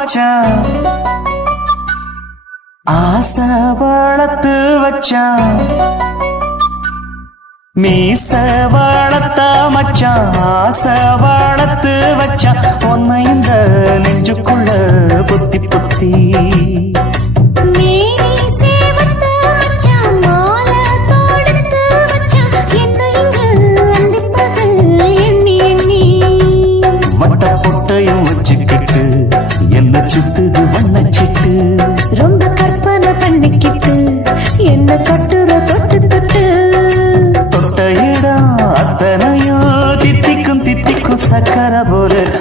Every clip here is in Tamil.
வச்சான் ஆசை வளர்த்து வச்சான் மீச வளர்த்த மச்சான்? ஆசை வளர்த்து வச்சான்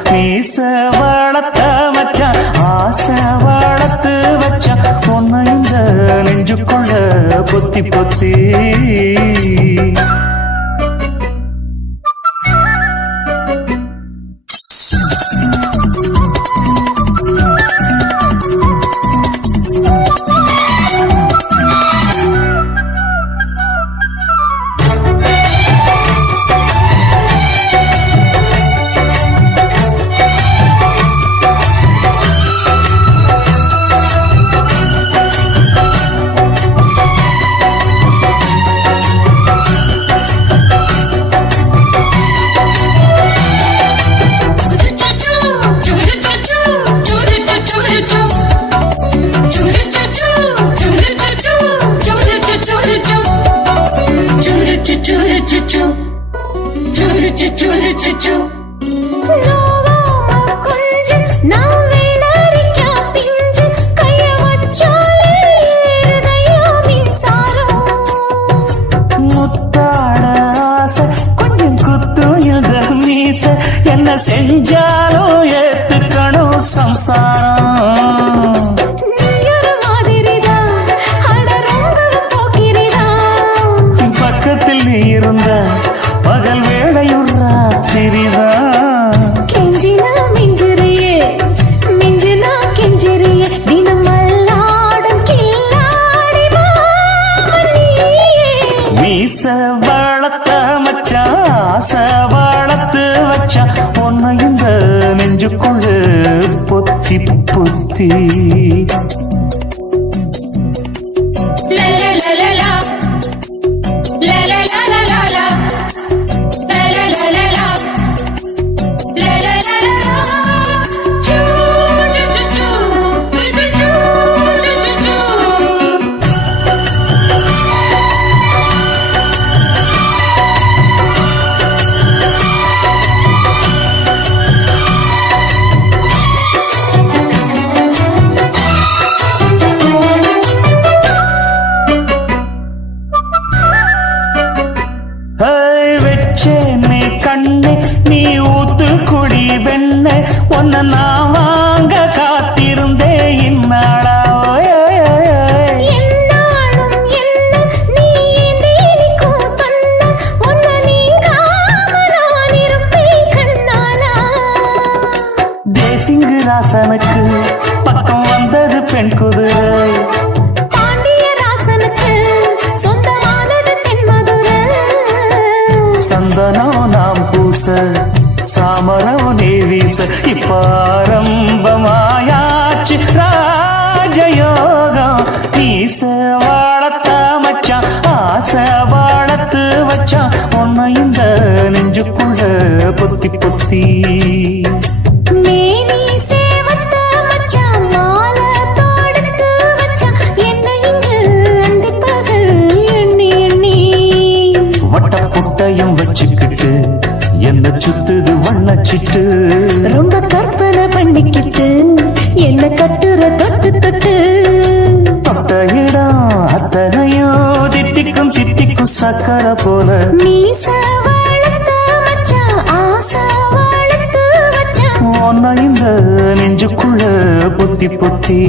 பேச வளர்த்த வச்சான் ஆசை வளர்த்து வச்சான் பொண்ணு இந்த நெஞ்சுக்குள்ள பொத்தி பொத்தி. குத்தும் என்ற மீச. என்ன செஞ்சாலும் ஏத்துக்கணும் சம்சாரம். மீச வளர்த்த மச்சா ஆச வளர்த்து வச்சா உன்னை இந்த நெஞ்சுக்குள்ள பொத்தி பொத்தி. ஊத்து குடி வெண்ணே உன்னை நான் வாங்க காத்திருந்தே இந்நாடா தேசிங்கு ராசனுக்கு பக்கம் வந்தது பெண் குதிரை. பூச சாமரம் நீ வீச இப்ப ஆரம்பமாயாச்சு ராஜயோகம். ஈச வாழத்த மச்சான் ஆசை வாழத்து வச்சான் உன்னை இந்த நெஞ்சுக்குள்ள பொத்தி பொத்தி. என்ன சுத்துது வண்ணச்சிட்டு ரொம்ப கற்பனை பண்ணிக்கிட்டு என்ன கட்டுற தொட்டு தொட்டு. தொட்ட இடம் அத்தனையோ தித்திக்கும் சித்திக்கும் சக்கர போல. உன்னை இந்த நெஞ்சுக்குள்ள பொத்தி பொத்தி.